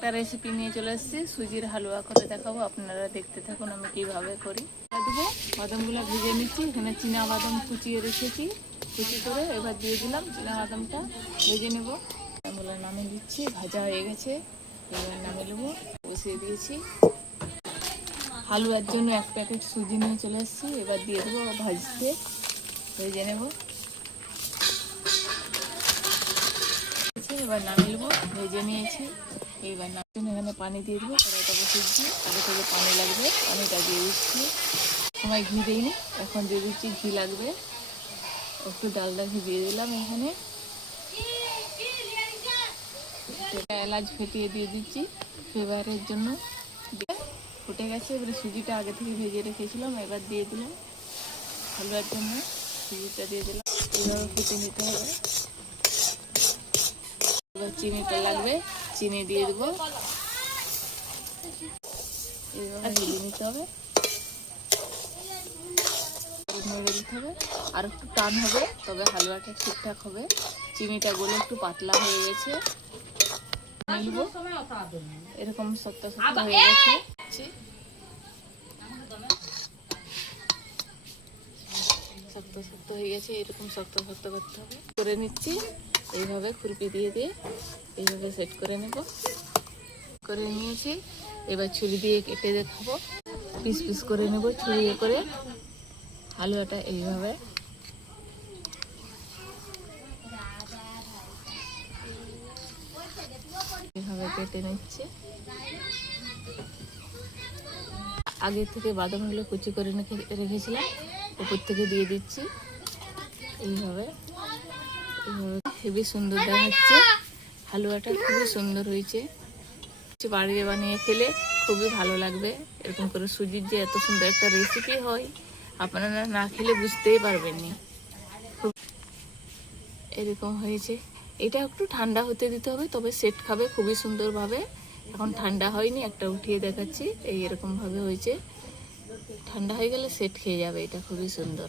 একটা রেসিপি নিয়ে চলে এসেছি, সুজির হালুয়া করে দেখাবো। আপনারা দেখতে থাকুন আমি কিভাবে করি। দেবো বাদামগুলো ভেজে নিচ্ছি। এখানে চীনা বাদাম কুচিয়ে রেখেছি, কুচি করে এবার দিয়ে দিলাম। চীনা বাদামটা ভেজে নেব। বাদামগুলো নামিয়ে দিচ্ছি, ভাজা হয়ে গেছে। এবার নামিয়ে নেবো, বসিয়ে দিয়েছি। হালুয়ার জন্য 1 প্যাকেট সুজি নিয়ে চলে এসেছি। এবার দিয়ে দেবো ভাজতে, ভেজে নেব। এবার নামিয়ে নেবো, ভেজে নিয়েছি। এবার এখানে পানি দিয়ে দেবো। কড়াইটা বসিয়ে দিচ্ছি, আগে থেকে পানি লাগবে, পানিটা দিয়ে দিচ্ছি। সময় ঘি দিইনি, এখন দিয়ে দিচ্ছি ঘি লাগবে। একটু ডালডা ঘি দিয়ে দিলাম। এখানে এলাচ ফেটিয়ে দিয়ে দিচ্ছি ফ্লেভারের জন্য। ফুটে গেছে, এবারে সুজিটা আগে থেকে ভেজে রেখেছিলাম, এবার দিয়ে দিলাম। হালুয়ার জন্য সুজিটা দিয়ে দিলাম। এইভাবে ফুটে নিতে হবে। এবার চিনিটা লাগবে, চিনি দিয়ে দেবো। এইভাবে ভেজে নিতে হবে, নেড়ে দিতে হবে। আর একটু টান হবে, তবে হালুয়াটা ঠিকঠাক হবে। চিনিটা গলে একটু পাতলা হয়ে গেছে। এরকম শক্ত শক্ত হয়ে গেছে। শক্ত শক্ত হয়ে গেছে, এরকম শক্ত শক্ত করতে হবে। করে নিচ্ছি এইভাবে, খুরপি দিয়ে দিয়ে এইভাবে সেট করে নেব। করে নিয়েছি, এবার ছুরি দিয়ে কেটে দেখাবো। পিস পিস করে নেব ছুরি করে। হালুয়াটা এইভাবে এইভাবে কেটে নিচ্ছে। আগে থেকে বাদামগুলো কুচি করে রেখেছিলাম, উপর থেকে দিয়ে দিচ্ছি। এইভাবে এইভাবে খুবই সুন্দর দেখাচ্ছে। হালুয়াটা খুবই সুন্দর হয়েছে। বাড়িতে বানিয়ে খেলে খুবই ভালো লাগবে। এরকম করে সুজির যে এত সুন্দর একটা রেসিপি হয়, আপনারা না খেলে বুঝতেই পারবেন না। খুব এরকম হয়েছে। এটা একটু ঠান্ডা হতে দিতে হবে, তবে সেট খাবে খুবই সুন্দরভাবে। এখন ঠান্ডা হয়নি, একটা উঠিয়ে দেখাচ্ছি। এরকমভাবে হয়েছে। ঠান্ডা হয়ে গেলে সেট খেয়ে যাবে। এটা খুবই সুন্দর।